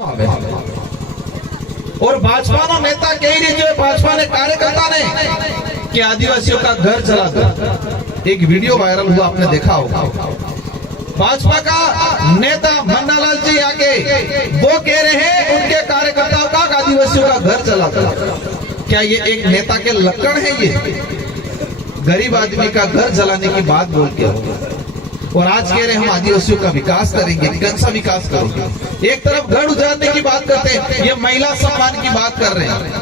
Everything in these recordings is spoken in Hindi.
और भाजपा नो नेता कही रही है, भाजपा ने कार्यकर्ता ने कि आदिवासियों का घर जला दो। एक वीडियो वायरल हुआ, आपने देखा होगा। भाजपा का नेता मन्नालाल जी आके वो कह रहे हैं उनके कार्यकर्ताओं का आदिवासियों का घर जला दो। क्या ये एक नेता के लक्षण है? ये गरीब आदमी का घर जलाने की बात बोल के होगा। और आज कह रहे हैं हम आदिवासियों का विकास करेंगे। कौन सा विकास करेंगे? एक तरफ घर उजाड़ने की बात करते हैं, ये महिला सम्मान की बात कर रहे हैं।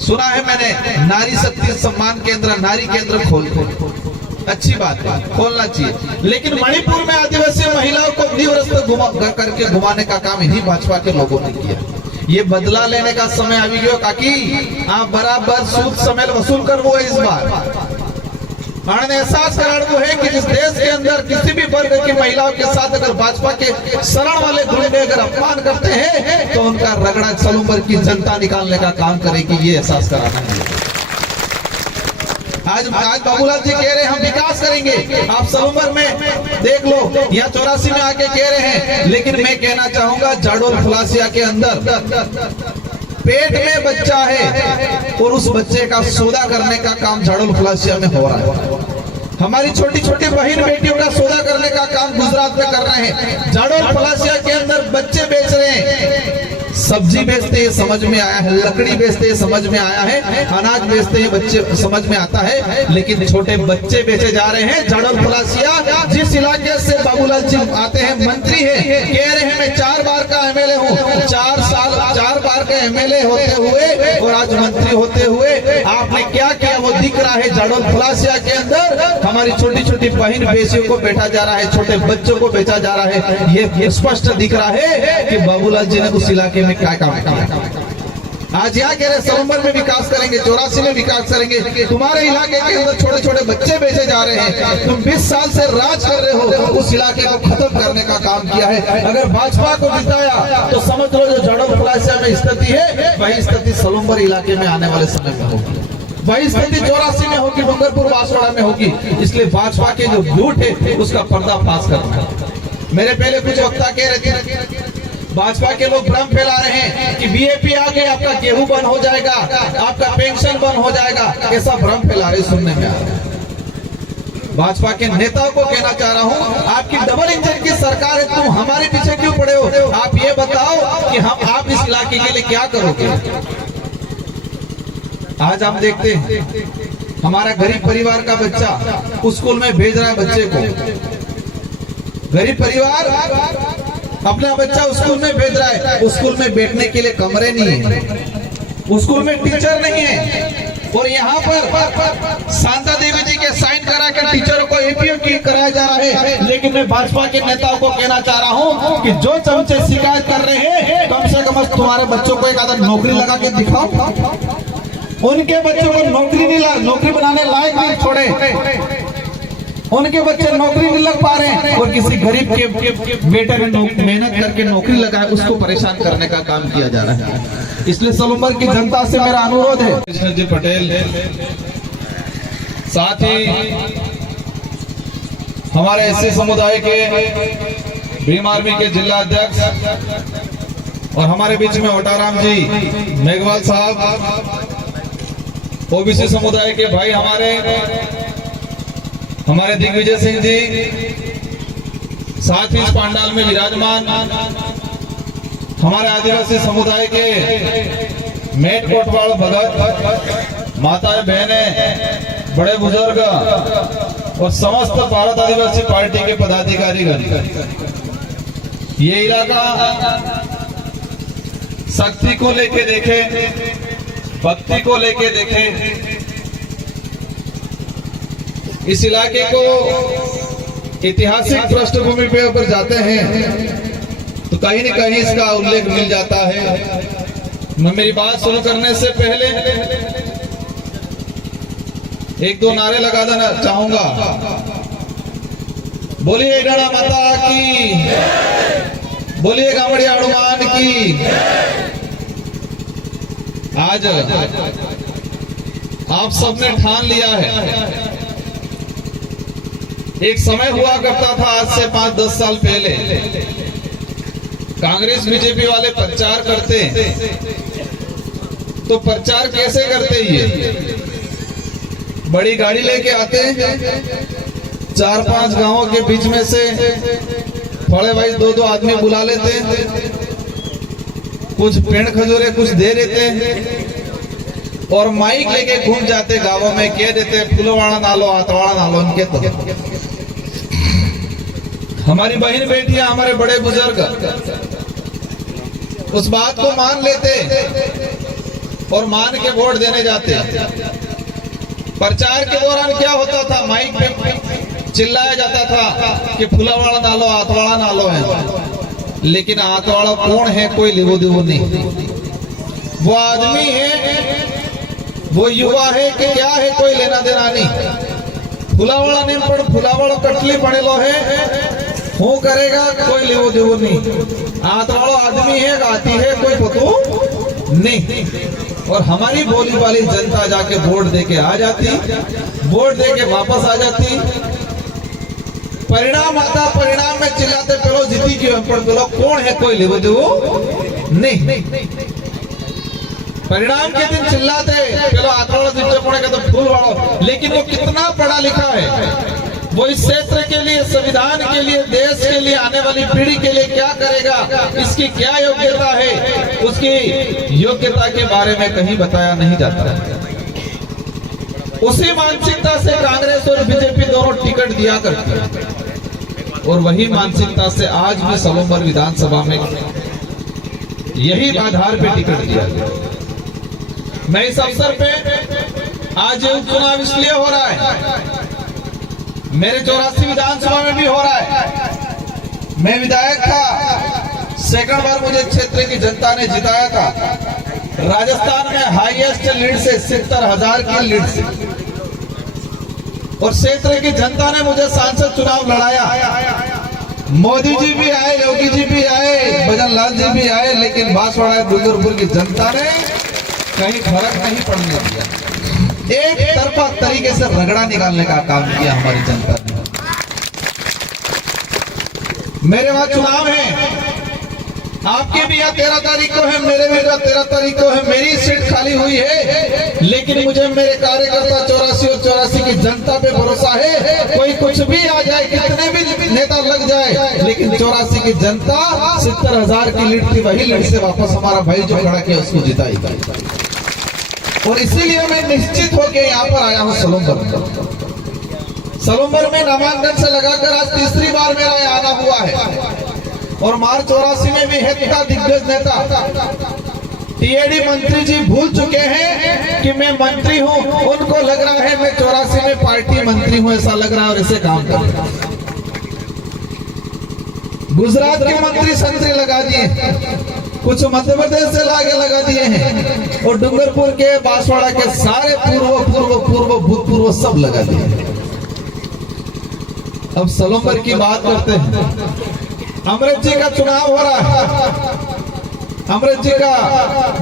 सुना है मैंने नारी शक्ति सम्मान केंद्र, नारी केंद्र खोल, अच्छी बात है, खोलना चाहिए। लेकिन मणिपुर में आदिवासी महिलाओं को निवृत्त करके घुमाने का काम इन्हीं भाजपा के लोगों ने किया। ये बदला लेने का समय आ गया काकी, आप बराबर सूद समेत वसूल कर वो इस बार एहसास करार वो है कि जिस देश के अंदर किसी भी वर्ग की महिलाओं के साथ अगर भाजपा के शरण वाले गुंडे अगर अपमान करते हैं तो उनका रगड़ा सलूमर की जनता निकालने का काम करेगी। ये एहसास कराना है। आज बाबूलाल जी कह रहे हैं हम विकास करेंगे। आप सलूमर में देख लो या 84 में आके कह रहे हैं। लेकिन मैं कहना चाहूंगा जाडोल फलासिया के अंदर पेट में बच्चा है और उस बच्चे का सौदा करने का काम जाडोल फलासिया में हो रहा है। हमारी छोटी छोटी बहन बेटियों का सौदा करने का काम गुजरात में कर रहे हैं। जाडोल फलासिया के अंदर बच्चे बेच रहे हैं। सब्जी बेचते हैं समझ में आया है, लकड़ी बेचते हैं समझ में आया है, अनाज बेचते हैं बच्चे समझ में आता है, लेकिन छोटे बच्चे बेचे जा रहे हैं। जाडोल फलासिया जिस इलाके से बाबूलाल जी आते हैं, मंत्री है, कह रहे हैं मैं 4 बार का एमएलए हूँ। 4 बार का एमएलए होते हुए और आज मंत्री होते हुए आपने क्या किया वो दिख रहा है। जाडोल फलासिया के अंदर हमारी छोटी छोटी बहन बेटियों को बेचा जा रहा है, छोटे बच्चों को बेचा जा रहा है। ये स्पष्ट दिख रहा है कि बाबूलाल जी ने उस इलाके में क्या काम किया। आज यहाँ कह रहे सलूमर में विकास करेंगे, 84 में विकास करेंगे। तुम्हारे इलाके के अंदर छोटे छोटे बच्चे बेचे जा रहे हैं। तुम 20 साल से राज कर रहे हो, उस इलाके को खत्म करने का काम किया है। अगर भाजपा को जिताया तो समझ लो जो जाडोल फलासिया में स्थिति है वही स्थिति सलूमर इलाके में आने वाले समय में होगी, वही स्थिति 84 में होगी, डूंगरपुर बांसवाड़ा में होगी। इसलिए भाजपा के जो झूठ है उसका पर्दाफाश करना है। मेरे पहले कुछ वक्ता कह रहे थे भाजपा के लोग भ्रम फैला रहे हैं कि बीएपी आके आपका गेहूं बंद हो जाएगा, आपका पेंशन बंद हो जाएगा। ऐसा भ्रम फैला रहे, सुनने में आ रहा है। भाजपा के नेताओं को कहना चाह रहा हूं, आपकी डबल इंजन की सरकार है, तुम हमारे पीछे क्यों पड़े हो? आप ये बताओ कि आप इस इलाके के लिए क्या करोगे? आज हम देखते हैं हमारा गरीब परिवार का बच्चा स्कूल में भेज रहा है बच्चे को। गरीब परिवार अपना बच्चा स्कूल में भेज रहा है, स्कूल में बैठने के लिए कमरे नहीं है, स्कूल में टीचर नहीं है। और यहाँ पर शांता देवी जी के साइन करा कर टीचरों को एपीओ की कराया जा रहा है। लेकिन मैं भाजपा के नेताओं को कहना चाह रहा हूँ कि जो चमचे शिकायत कर रहे हैं, कम से कम तुम्हारे बच्चों को एक आधा नौकरी लगा के दिखाओ। उनके बच्चों को नौकरी बनाने लायक नहीं छोड़े, उनके बच्चे नौकरी नहीं लग पा रहे हैं और किसी गरीब के बेटे ने मेहनत करके नौकरी लगाए उसको परेशान करने का काम किया जा रहा है। इसलिए सलूमर की जनता से मेरा अनुरोध है, कृष्ण जी पटेल, साथ ही हमारे एससी समुदाय के भीम आर्मी के जिला अध्यक्ष और हमारे बीच में ओटाराम जी मेघवाल साहब, ओबीसी समुदाय के भाई हमारे दिग्विजय सिंह जी, साथ ही इस पंडाल में विराजमान हमारे आदिवासी समुदाय के मेट कोटवाड़ भगत, माताएं बहनें, बड़े बुजुर्ग और समस्त भारत आदिवासी पार्टी के पदाधिकारी। ये इलाका शक्ति को लेके देखे, भक्ति को लेके देखे, इस इलाके को ऐतिहासिक पृष्ठभूमि पे ऊपर जाते हैं तो कहीं न कहीं इसका उल्लेख मिल जाता है। मैं मेरी बात शुरू करने से पहले 1-2 नारे लगा देना चाहूंगा। बोलिए गणा माता की, बोलिए गामड़िया हनुमान की। आज आप सबने ठान लिया है। एक समय हुआ करता था आज से 5-10 साल पहले कांग्रेस बीजेपी वाले प्रचार करते हैं, तो प्रचार कैसे करते हैं? ये बड़ी गाड़ी लेके आते हैं, 4-5 गांवों के बीच में से थोड़े भाई 2-2 आदमी बुला लेते हैं, कुछ पेड़ खजूरे कुछ दे देते हैं और माइक लेके घूम जाते गांवों में, कह देते फुलवाड़ा नालो हाथवाड़ा नालो। इनके तो हमारी बहन बेटियां, हमारे बड़े बुजुर्ग उस बात को मान लेते और मान के वोट देने जाते। प्रचार के दौरान क्या होता था, माइक पे चिल्लाया जाता था कि फुलावाड़ा नालो हाथवाड़ा नालो है, लेकिन हाथवाड़ा कौन है कोई लिवो दिवो नहीं। वो आदमी है, वो युवा है कि क्या है कोई लेना देना नहीं। फुलावाड़ा नहीं पड़, फुलावाड़ा कटली पड़े लो है, वो करेगा कोई लिवो दिवो नहीं। हाथवाड़ा आदमी है, गाती है कोई पतो नहीं। और हमारी बोली वाली जनता जाके वोट देके आ जाती, वोट देके वापस आ जाती। परिणाम आता, परिणाम में चिल्लाते पेलो जीती क्यों पर पेलो कौन है कोई लेवो देवो नहीं। परिणाम के दिन चिल्लाते पेलो हाथवाड़ा जीतो पड़ेगा तो फूल वाड़ो, लेकिन वो कितना पढ़ा लिखा है, वो इस क्षेत्र के लिए, संविधान के लिए, देश के लिए, आने वाली पीढ़ी के लिए क्या करेगा, इसकी क्या योग्यता है, उसकी योग्यता के बारे में कहीं बताया नहीं जाता है। उसी मानसिकता से कांग्रेस और बीजेपी दोनों टिकट दिया करती है और वही मानसिकता से आज भी सलोमर विधानसभा में यही आधार पे टिकट दिया गया। मैं इस अवसर पे आज ये उपचुनाव इसलिए हो रहा है, मेरे 84 विधानसभा में भी हो रहा है। मैं विधायक था, सेकंड बार मुझे क्षेत्र की जनता ने जिताया था, राजस्थान में हाईएस्ट लीड से 70,000 की लीड से, और क्षेत्र की जनता ने मुझे सांसद चुनाव लड़ाया। मोदी जी भी आए, योगी जी भी आए, भजन लाल जी भी आए, लेकिन बांसवाड़ा डूंगरपुर की जनता ने कहीं फर्क नहीं पड़ने दिया। एक तरफा तरीके से रगड़ा निकालने का काम किया हमारी जनता ने। मेरे वहां चुनाव है, आपके भी यहाँ 13 तारीख को है, मेरे भी यहाँ 13 तारीख को है। मेरी सीट खाली हुई है, लेकिन मुझे मेरे कार्यकर्ता 84 और 84 की जनता पे भरोसा है। कोई कुछ भी आ जाए, कितने भी नेता लग जाए, लेकिन 84 की जनता 70,000 की लीड थी, वही लीड से वापस हमारा भाई जो खड़ा किया उसको जिताएगा। और इसीलिए मैं निश्चित होकर यहाँ पर आया हूँ सलोमर में नामांकन से लगाकर आज तीसरी बार मेरा आना हुआ है। और मार्च 84 में भी है दिग्गज नेता टीएडी मंत्री जी भूल चुके हैं कि मैं मंत्री हूँ। उनको लग रहा है मैं 84 में पार्टी मंत्री हूँ, ऐसा लग रहा है, और ऐसे काम कर रहा है। गुजरात के मंत्री संतरी लगा दिए, कुछ मध्य प्रदेश से लागे लगा दिए हैं, और डूंगरपुर के बांसवाड़ा के सारे भूतपूर्व सब लगा दिए। अब सलोमर की बात करते हैं। अमृत जी का चुनाव हो रहा है। अमृत जी का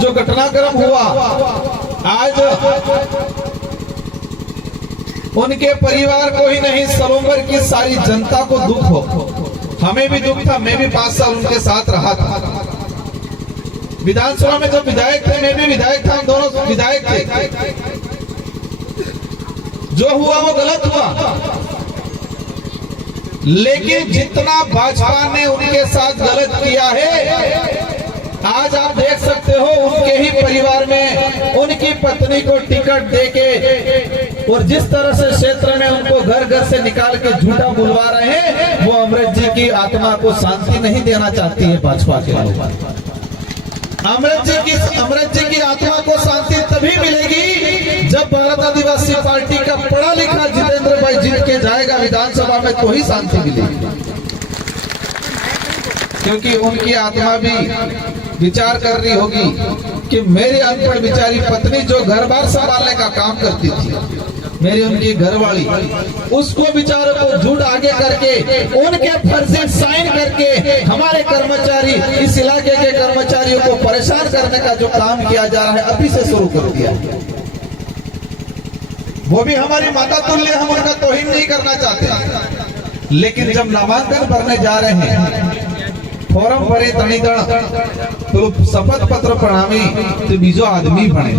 जो घटनाक्रम हुआ, आज उनके परिवार को ही नहीं, सलोमर की सारी जनता को दुख हो। हमें भी दुख था, मैं भी 5 साल उनके साथ रहा था। विधानसभा में जब विधायक थे, मैं भी विधायक था, हम दोनों विधायक थे। जो हुआ वो गलत हुआ, लेकिन जितना भाजपा ने उनके साथ गलत किया है, आज आप देख सकते हो उनके ही परिवार में उनकी पत्नी को टिकट देके, और जिस तरह से क्षेत्र में उनको घर घर से निकाल के झूठा बुलवा रहे हैं, वो अमृत जी की आत्मा को शांति नहीं देना चाहती है भाजपा के लोग। अमृत जी की आत्मा को शांति तभी मिलेगी जब भारत आदिवासी पार्टी का पढ़ा लिखा जितेंद्र भाई जीत के जाएगा विधानसभा में, तो ही शांति मिलेगी। क्योंकि उनकी आत्मा भी विचार कर रही होगी कि मेरी अनपढ़ बेचारी पत्नी जो घर बार संभालने का काम करती थी, मेरी उनकी घरवाली, उसको बेचारों को झूठ आगे करके उनके फर्जी साइन करके हमारे कर्मचारी, इस इलाके के कर्मचारियों को परेशान करने का जो काम किया जा रहा है, अभी से शुरू कर दिया। वो भी हमारी माता तुल्य, हम उनका तौहीन नहीं करना चाहते, लेकिन जब नामांकन भरने जा रहे हैं, ફોરમ ભરે તણી દળ પેલું શપથ પત્ર ભણાવી તો બીજો આદમી ભણે।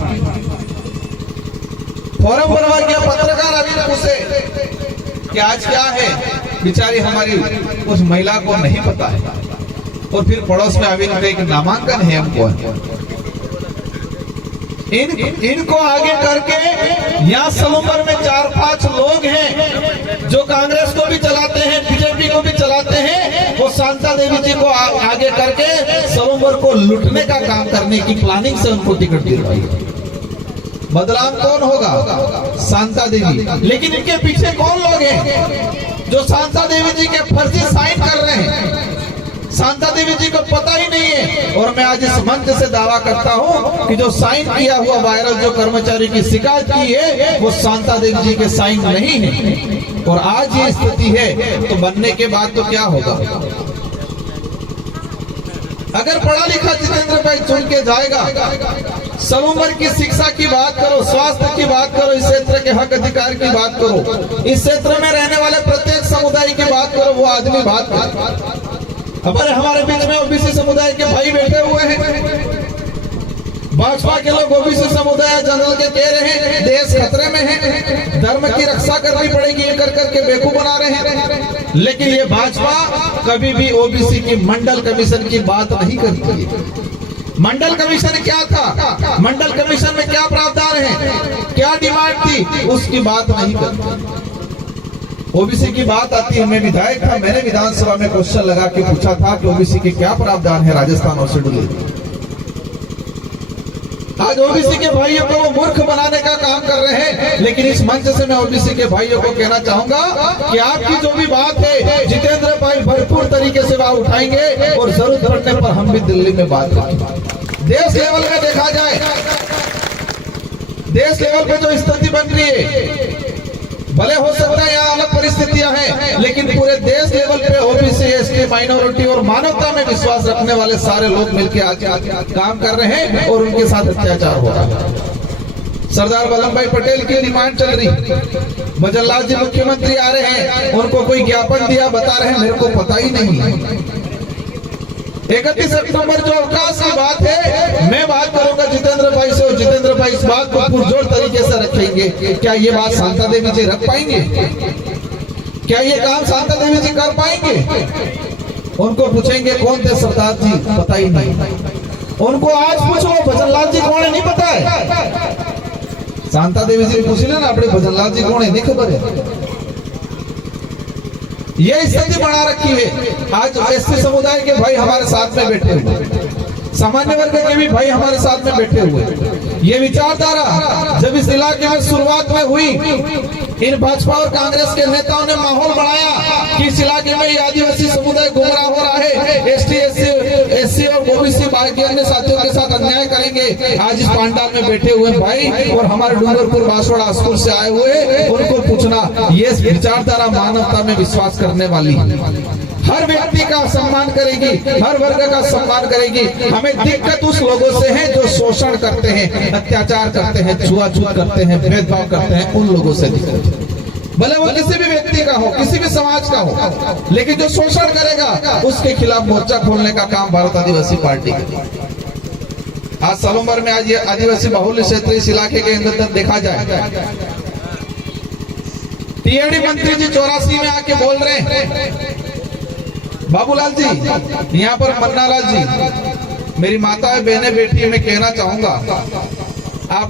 फॉर्म भरवा गया, पत्रकार अभी पूछे कि आज क्या है, बेचारी हमारी उस महिला को नहीं पता है। और फिर पड़ोस में अभी एक नामांकन है हमको, इनको आगे करके यहाँ सलूमर में 4-5 लोग हैं जो कांग्रेस को भी चलाते हैं, बीजेपी को भी चलाते हैं। वो शांता देवी जी को आगे करके सलूमर को लूटने का काम करने की प्लानिंग से उनको टिकट दिलवाई। बदलाव कौन होगा? शांता देवी। लेकिन इनके पीछे कौन लोग हैं जो शांता देवी जी के फर्जी साइन कर रहे हैं? शांता देवी जी को पता ही नहीं है। और मैं आज इस मंच से दावा करता हूं कि जो साइन किया हुआ वायरल जो कर्मचारी की शिकायत की है वो शांता देवी जी के साइन नहीं है। और आज ये स्थिति है तो बनने के बाद तो क्या होगा? अगर पढ़ा लिखा जितेंद्र भाई चुन के जाएगा, सलूमर की शिक्षा की बात करो, स्वास्थ्य की बात करो, इस क्षेत्र के हक अधिकार की बात करो, इस क्षेत्र में रहने वाले प्रत्येक समुदाय की बात करो, वो आदमी बात करो। हमारे बीच में ओबीसी समुदाय के भाई बैठे हुए हैं। भाजपा के लोग ओबीसी समुदाय जनरल के कह रहे हैं देश खतरे में है, धर्म की रक्षा करनी पड़ेगी, ये कर करके बेवकूफ बना रहे हैं। लेकिन ये भाजपा कभी भी ओबीसी की मंडल कमीशन की बात नहीं करती। मंडल कमीशन क्या था, मंडल कमीशन में क्या प्रावधान है, क्या डिमांड थी, उसकी बात नहीं करती। ओबीसी की बात आती है। मैं विधायक था, मैंने विधानसभा में क्वेश्चन लगा के पूछा था कि ओबीसी के क्या प्रावधान है राजस्थान और शेड्यूल। आज ओबीसी के भाइयों को वो मूर्ख बनाने का काम कर रहे हैं। लेकिन इस मंच से मैं ओबीसी के भाइयों को कहना चाहूंगा कि आपकी जो भी बात है जितेंद्र भाई भरपूर तरीके से वहां उठाएंगे और जरूरत पड़ने पर हम भी दिल्ली में बात करेंगे। देश लेवल में देखा जाए, देश लेवल पे जो स्थिति बन रही है, भले हो सकता है यहाँ अलग परिस्थितियां हैं, लेकिन पूरे देश लेवल पे ओबीसी, एसटी, माइनॉरिटी और मानवता में विश्वास रखने वाले सारे लोग मिलकर आज काम कर रहे हैं और उनके साथ अत्याचार हो रहा है। सरदार वल्लभ भाई पटेल की डिमांड चल रही, भजन लाल जी मुख्यमंत्री आ रहे हैं, उनको कोई ज्ञापन दिया, बता रहे हैं मेरे को पता ही नहीं। 31 अक्टूबर जो अवकाश की बात है, मैं बात करूंगा जितेंद्र भाई से, और जितेंद्र भाई इस बात को पुरजोर तरीके से रखेंगे। क्या ये बात शांता देवी जी रख पाएंगे? क्या ये काम शांता देवी जी कर पाएंगे? उनको पूछेंगे कौन थे सरदार जी, पता ही नहीं। उनको आज पूछो भजन लाल जी कौन है, नहीं पता है। शांता देवी जी पूछ लेना अपने भजन लाल जी कौन है, नहीं खबर है। ये स्थिति बना रखी है। आज एसटी समुदाय के भाई हमारे साथ में बैठे हुए, सामान्य वर्ग के भी भाई हमारे साथ में बैठे हुए। ये विचारधारा जब इस इलाके में शुरुआत में हुई, इन भाजपा और कांग्रेस के नेताओं ने माहौल बनाया कि इस इलाके में ये आदिवासी समुदाय गुमराह हो रहा है, एससी और ओबीसी बाकी अन्य साथियों के साथ अन्याय करेंगे। आज इस पंडाल में बैठे हुए भाई और हमारे डूंगरपुर बांसवाड़ा स्कूल से आए हुए, उनको पूछना ये विचारधारा मानवता में विश्वास करने वाली है, हर व्यक्ति का सम्मान करेगी, हर वर्ग का सम्मान करेगी। हमें दिक्कत उस लोगों से है जो शोषण करते हैं, अत्याचार करते हैं, छुआछूत करते हैं, भेदभाव करते हैं, उन लोगों से दिक्कत। भले वो किसी भी व्यक्ति का हो, किसी भी समाज का हो, लेकिन जो शोषण करेगा उसके खिलाफ मोर्चा खोलने का काम भारत आदिवासी पार्टी की। आज सलूमर में आज ये आदिवासी बहुल्य क्षेत्र इस इलाके के अंदर देखा जाए, टीआरडी मंत्री जी 84 में आके बोल रहे हैं, बाबूलाल जी यहाँ पर मन्नालाल जी, मेरी माता है, बहनें, बेटी, मैं कहना चाहूंगा आप